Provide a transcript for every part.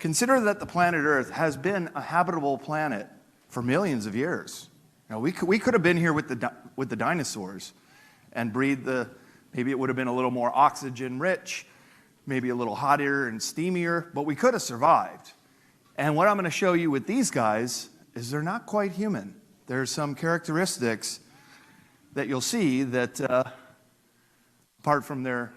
Consider that the planet Earth has been a habitable planet for millions of years. Now, we could have been here with the dinosaurs and breathed maybe it would have been a little more oxygen rich, maybe a little hotter and steamier, but we could have survived. And what I'm going to show you with these guys is they're not quite human. There's some characteristics that you'll see that, apart from their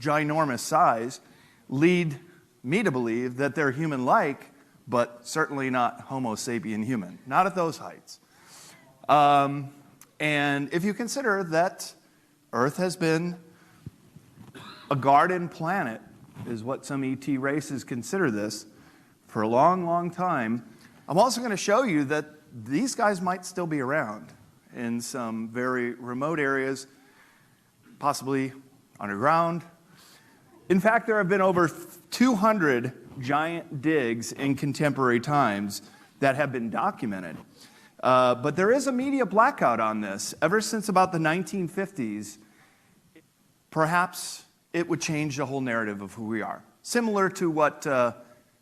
ginormous size, lead me to believe that they're human-like, but certainly not Homo sapien human, not at those heights. And if you consider that Earth has been a garden planet, is what some ET races consider this, for a long, long time, I'm also going to show you that these guys might still be around in some very remote areas, possibly underground. In fact, there have been over 200 giant digs in contemporary times that have been documented. But there is a media blackout on this. Ever since about the 1950s, perhaps it would change the whole narrative of who we are. Similar to what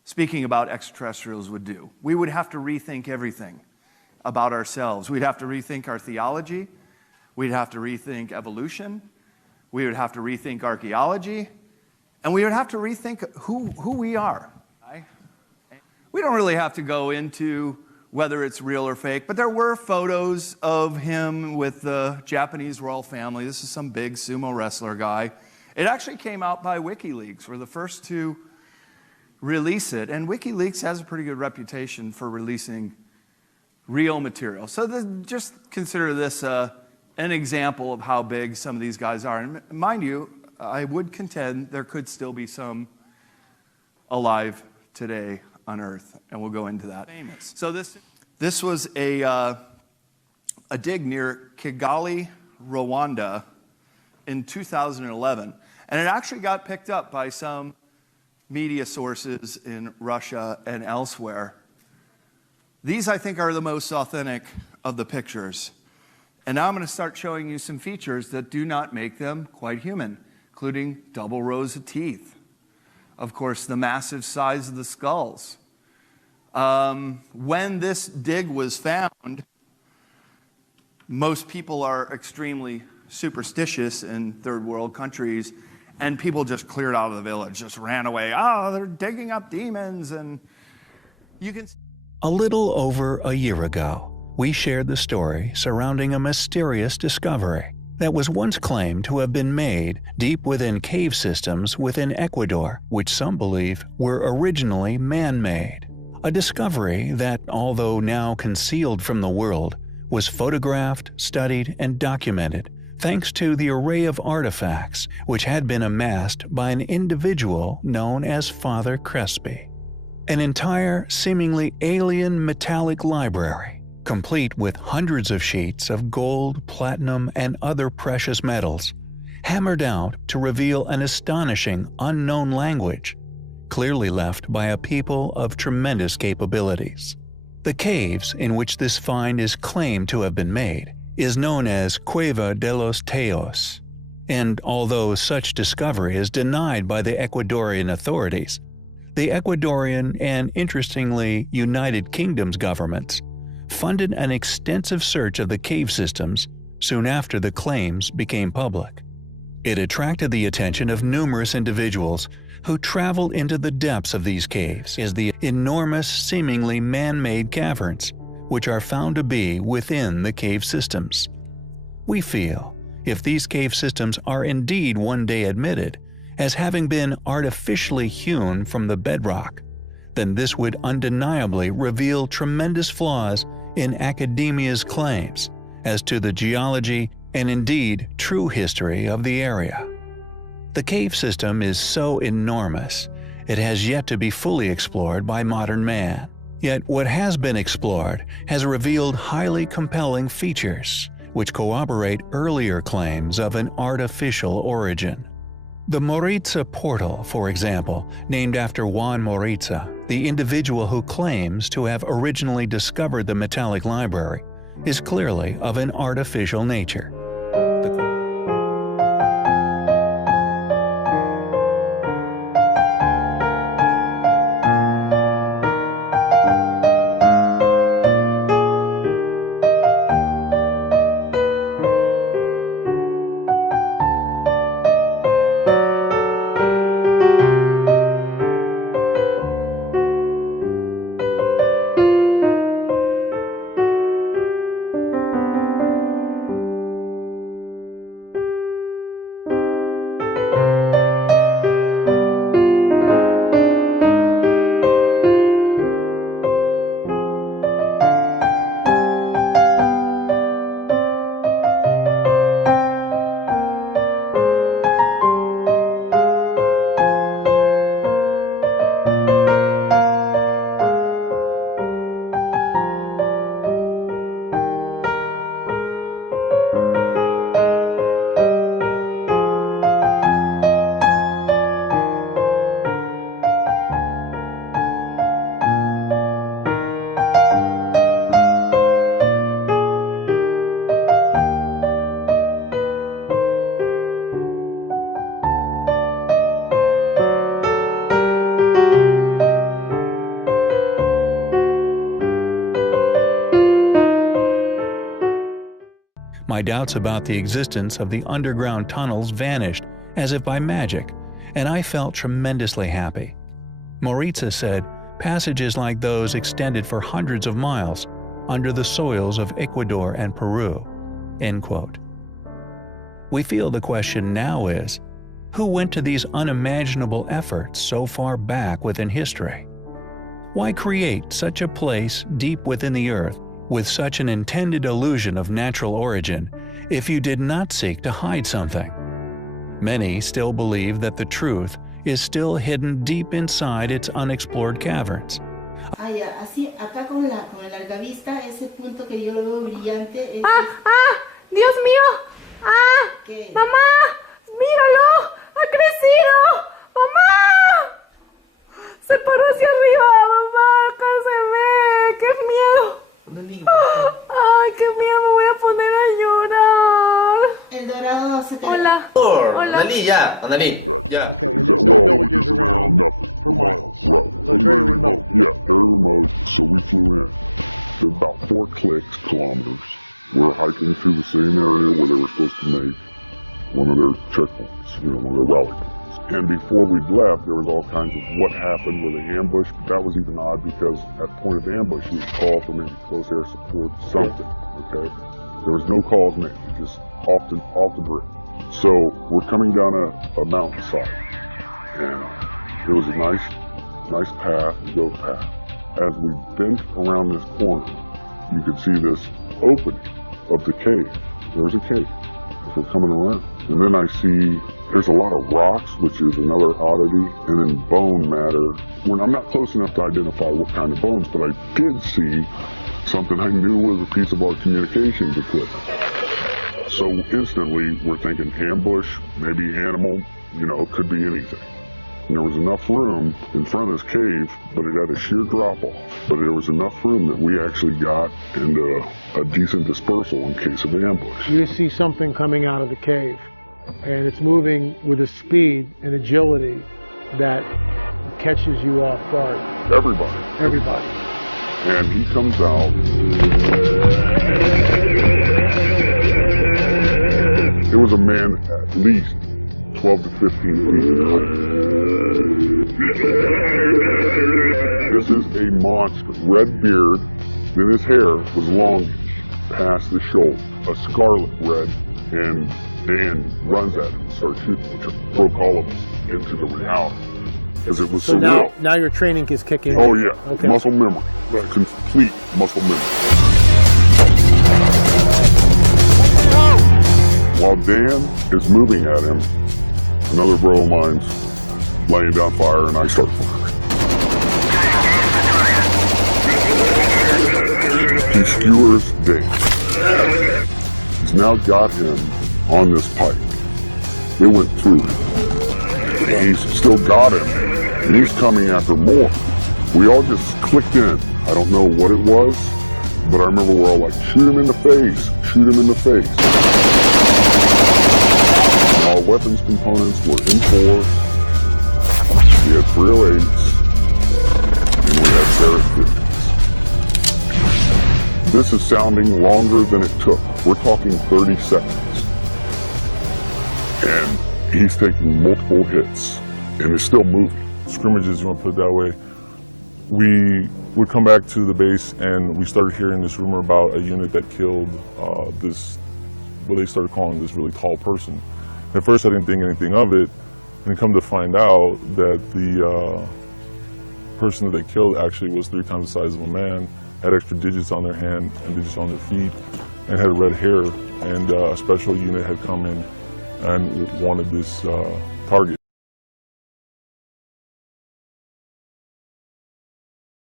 speaking about extraterrestrials would do. We would have to rethink everything about ourselves. We'd have to rethink our theology. We'd have to rethink evolution. We would have to rethink archaeology. And we would have to rethink who we are. We don't really have to go into whether it's real or fake, but there were photos of him with the Japanese royal family. This is some big sumo wrestler guy. It actually came out by WikiLeaks. We're the first to release it. And WikiLeaks has a pretty good reputation for releasing real material. So just consider this an example of how big some of these guys are. And mind you, I would contend there could still be some alive today on Earth, and we'll go into that. Famous. So this was a dig near Kigali, Rwanda in 2011, and it actually got picked up by some media sources in Russia and elsewhere. These, I think, are the most authentic of the pictures. And now I'm going to start showing you some features that do not make them quite human, including double rows of teeth. Of course, the massive size of the skulls. When this dig was found, most people are extremely superstitious in third world countries, and people just cleared out of the village, just ran away. Oh, they're digging up demons, and you can... A little over a year ago, we shared the story surrounding a mysterious discovery that was once claimed to have been made deep within cave systems within Ecuador, which some believe were originally man-made. A discovery that, although now concealed from the world, was photographed, studied, and documented thanks to the array of artifacts which had been amassed by an individual known as Father Crespi. An entire, seemingly alien metallic library, complete with hundreds of sheets of gold, platinum, and other precious metals, hammered out to reveal an astonishing unknown language, clearly left by a people of tremendous capabilities. The caves in which this find is claimed to have been made is known as Cueva de los Teos, and although such discovery is denied by the Ecuadorian authorities, the Ecuadorian and, interestingly, United Kingdom's governments funded an extensive search of the cave systems soon after the claims became public. It attracted the attention of numerous individuals who traveled into the depths of these caves as the enormous, seemingly man-made caverns, which are found to be within the cave systems. We feel, if these cave systems are indeed one day admitted as having been artificially hewn from the bedrock, then this would undeniably reveal tremendous flaws in academia's claims as to the geology and indeed true history of the area. The cave system is so enormous, it has yet to be fully explored by modern man. Yet what has been explored has revealed highly compelling features, which corroborate earlier claims of an artificial origin. The Moritza portal, for example, named after Juan Moritza, the individual who claims to have originally discovered the metallic library, is clearly of an artificial nature. my doubts about the existence of the underground tunnels vanished as if by magic, and I felt tremendously happy. Maritza said passages like those extended for hundreds of miles under the soils of Ecuador and Peru." End quote. We feel the question now is, who went to these unimaginable efforts so far back within history? Why create such a place deep within the earth with such an intended illusion of natural origin if you did not seek to hide something? Many still believe that the truth is still hidden deep inside its unexplored caverns. Así, acá con el larga vista, ese punto que yo lo veo brillante es... ¡Dios mío! ¿Qué? ¡Mamá! ¡Míralo! ¡Ha crecido! ¡Mamá! Se paró hacia arriba, mamá, acá se ve. ¡Qué miedo! ¡Ay, qué miedo! Me voy a poner a llorar. El dorado se cae. Hola. Hola. Andalí, ya, Andalí, ya. Okay, there's no villages around nothing for miles. Right. So it's very remote. Yeah, very remote. So we flew in. To about 4 kilometers. We're hiking through the same area where they were supposed to make one of their checkpoints, one of their rally points. And before we'd left, there was all kinds of what happened, were they ambushed? But that was even odd because at point of ambush, you would call for maybe close air support, something, okay? There was no calls made, just off the grid. So we're coming down a mountainside, and it was a nice path, goat path. As we bent around this corner, you could see this opening of the cave. There's a cave as we're coming around. And then I see there's a lot of rocks, which is another oddity, and then bone matter. When I'm not close enough to identify what kind of bones, but I did see something I knew was a piece of our communications equipment. So instantly we're thinking ambush, maybe animal, could be anything. And there was enough room in front of this cave, but it had a sheer drop off. But there was enough room that we actually got into a decent dispersal in case of ambush. You see something coming out of the cave, and it's moving with a speed and agility that catches you off guard. Everybody. And he comes out. It was a man at least 12 to 15 feet high. This is a monster. Red beard, then his hair was longish, past the shoulder, a scarlet red, and Dan runs at him and starts shooting, which broke all of us into the reality. Because it was so surreal. Now your training is kicking in. Oh yeah, okay. Muscle memory, complete muscle memory. While Dan is moving at him, another bro of mine's laying down fire, and I start firing. He skewers Dan. He's now got him on this pipe. It went through him. And he's still got him, and he's coming after more. We all just clicked in. I don't know what it was, but I remember we're all like, shoot him in the face, shoot him in the face. Our weapons components were in force. We had 308s, and we had Barrett 50s. This is sounding longer than it took. We're talking 30 seconds. And he's taking multiple hits, and it's still moving. Scrimmages, you want to put it that way, we would come back to the base and we started hearing this rumor about a unit that killed this, what they started calling this really tall person. At first I didn't think anything of it, and then come to find out that the person that they killed actually was 3 times the size of a man, had extra digits on their hand and digits on their feet, and had red hair, and a special unit had come in and wanted this target.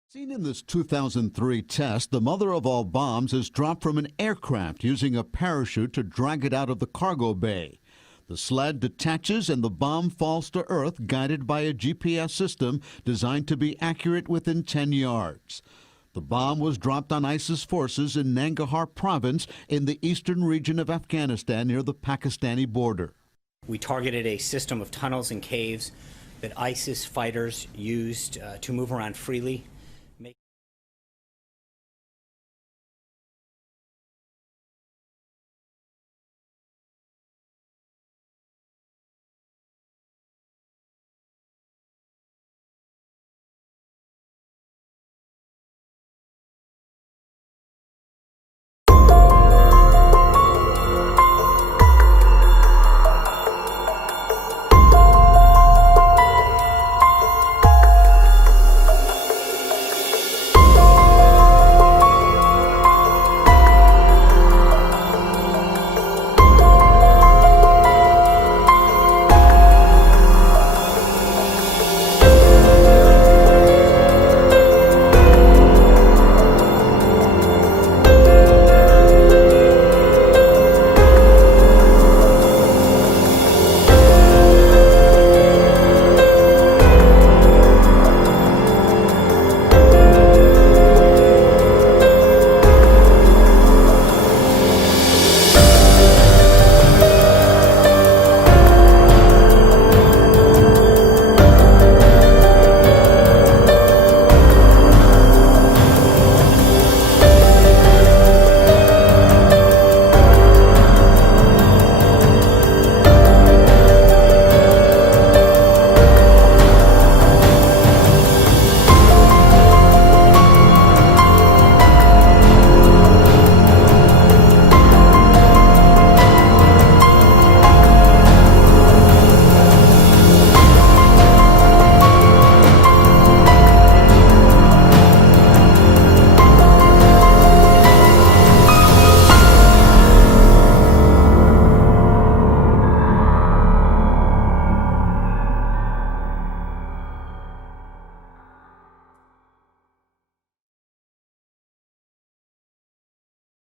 Seen in this 2003 test, the mother of all bombs is dropped from an aircraft using a parachute to drag it out of the cargo bay. The sled detaches and the bomb falls to Earth, guided by a GPS system designed to be accurate within 10 yards. The bomb was dropped on ISIS forces in Nangarhar province in the eastern region of Afghanistan near the Pakistani border. We targeted a system of tunnels and caves that ISIS fighters used to move around freely